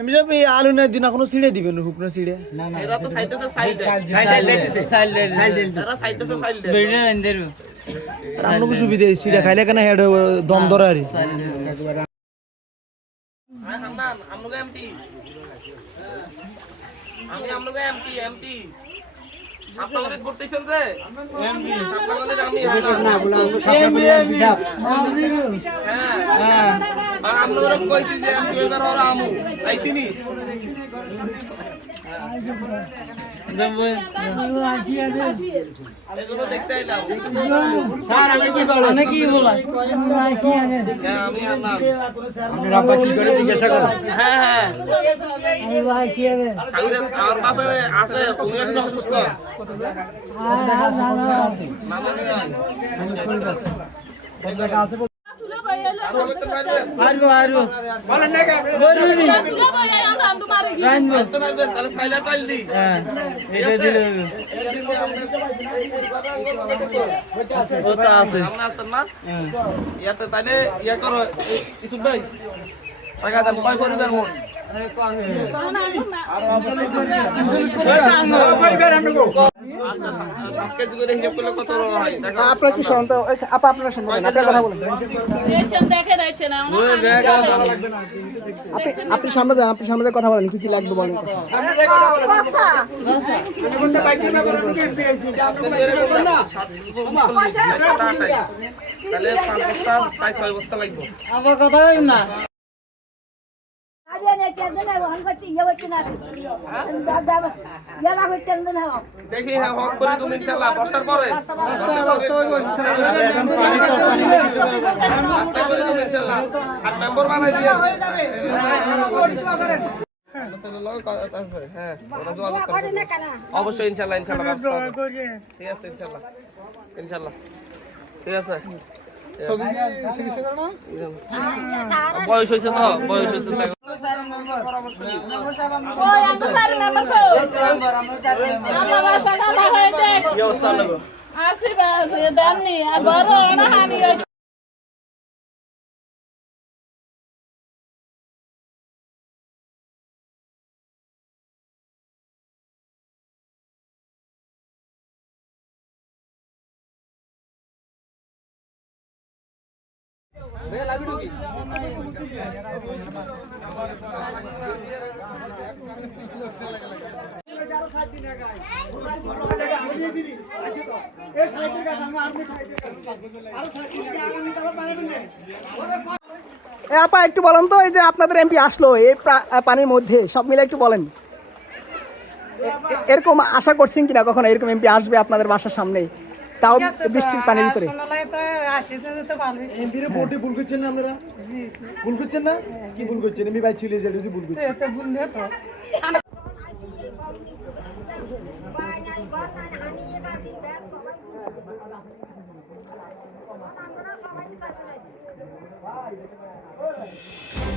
আমি যাবে আলু না দিন এখনো ছিড়ে দিবেন হুকনো ছিড়ে না না এরা তো সাইতেছে সাইড এরা সাইতেছে সাইড রান্না সুবিধা ছিড়ে খাইলে কেন হেড দম ধরে আরে হান্নান আমনুকে এমপি আমনুকে এমপি আপনারা করতেছেন যে এমপি আপনারা আমি না বলা এমপি হ্যাঁ আর আপনারা কইছি যে এমপি এবার ওরা আমু আইছিনি এগুলো দেখতে আইলাম স্যার আমি কি বলা আমি কি বলা আমি আল্লাহ আপনি রাব্বা কি করে জিজ্ঞাসা করেন হ্যাঁ আমি ভাই কি হবে সাগরে আর বাপে আছে উনি একটু অসুস্থ মামা নেই বলেন না কেন তাহলে সাইলা টাইল দি এটা দিলে ওটা আছে আমরা আছেন না ইয়াতে তাইলে ইয়া করো কিছু ভাই টাকা দেন কয় পরিবার মন আপনার কি সন্তান আপা আপনার সন্তান আপনার কথা বলেন আপনি সামনে যান আপনি সামনে কথা বলেন কি কি লাগবে বলেন তাহলে 5 বস্তা 6 বস্তা লাগবে আমার কথা বলেন না দেখি হ্যাঁ হক করে তুমি ইনশাআল্লাহ বর্ষার পরে রাস্তা করে তুমি ইনশাআল্লাহ আর মেম্বার বানাই দিয়ে হ্যাঁ অবশ্যই ইনশাআল্লাহ ব্যবস্থা ঠিক আছে ইনশাআল্লাহ ঠিক আছে বয়স হয়েছে তো আপা একটু বলেন তো এই যে আপনাদের এমপি আসলো এই পানির মধ্যে সব মিলে একটু বলেন এরকম আশা করছেন কিনা কখনো এরকম এমপি আসবে আপনাদের বাসার সামনে তাও বৃষ্টির পানির ভিতরে এমপির ভোটে ভুল করছেন না আপনারা ভুল করছেন না কি ভুল করছেন এমপি ভাই ছিল যে ভুল করছেন Bye.